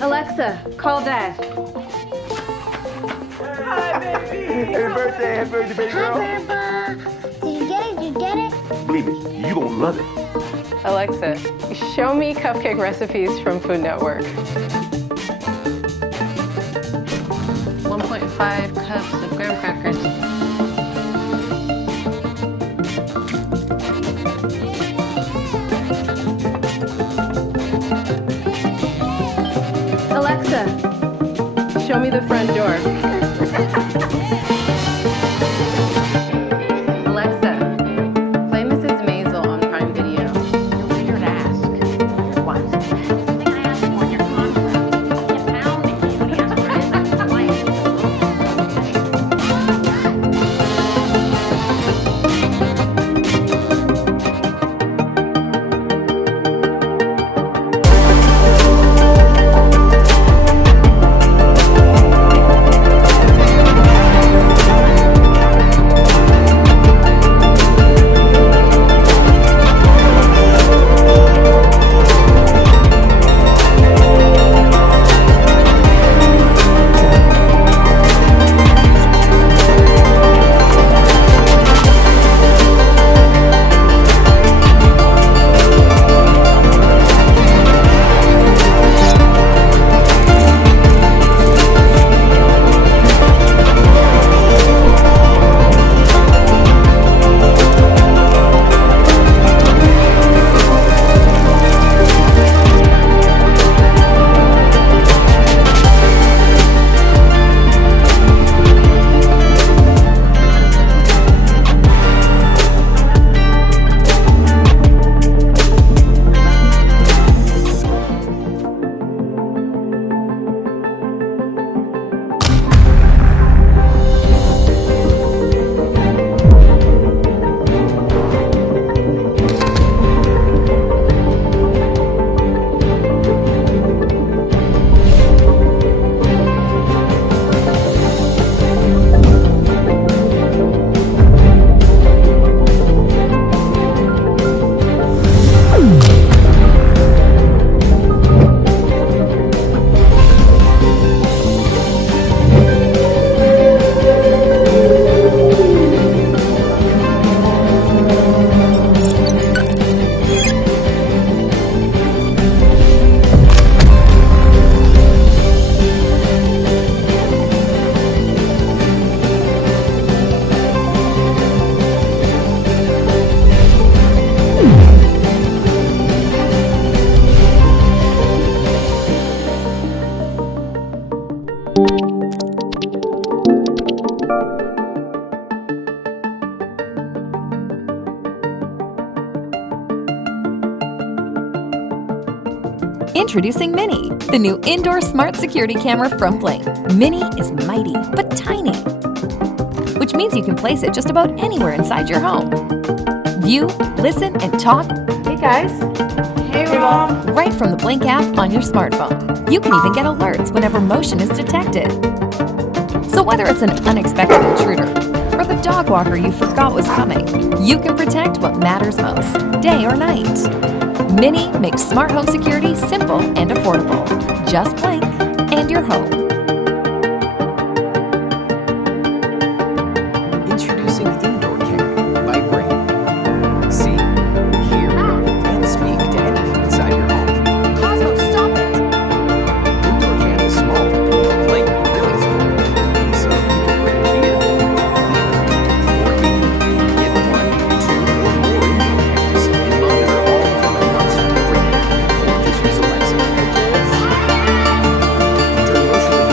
Alexa, call Dad. Hi, baby. Happy birthday, baby girl. Hi, Grandpa. Did you get it? Did you get it? Believe me, you gonna love it. Alexa, show me cupcake recipes from Food Network. 1.5 cups of graham crackers. Alexa, Show me the front door. Alexa, play Mrs. Maisel on Prime Video. You're weird to ask. What? The thing I asked for in your contract. You found it. You only asked for it in my life. Introducing Mini, the new indoor smart security camera from Blink. Mini is mighty, but tiny, which means you can place it just about anywhere inside your home. View, listen, and talk hey guys. Hey, Mom. right from the Blink app on your smartphone. You can even get alerts whenever motion is detected. So whether it's an unexpected intruder or the dog walker you forgot was coming, you can protect what matters most, day or night. Mini makes smart home security simple and affordable. Just Blink and your home. Introducing Indoor Camera by Brain. See, hear, and speak to anything inside your home. Cosmo, stop it! Indoor Cam is small, like really small, so you can put it here, or you can get 1, 2, or more indoor cameras and monitor all of them at once from Brain. Just use Alexa. Turn motion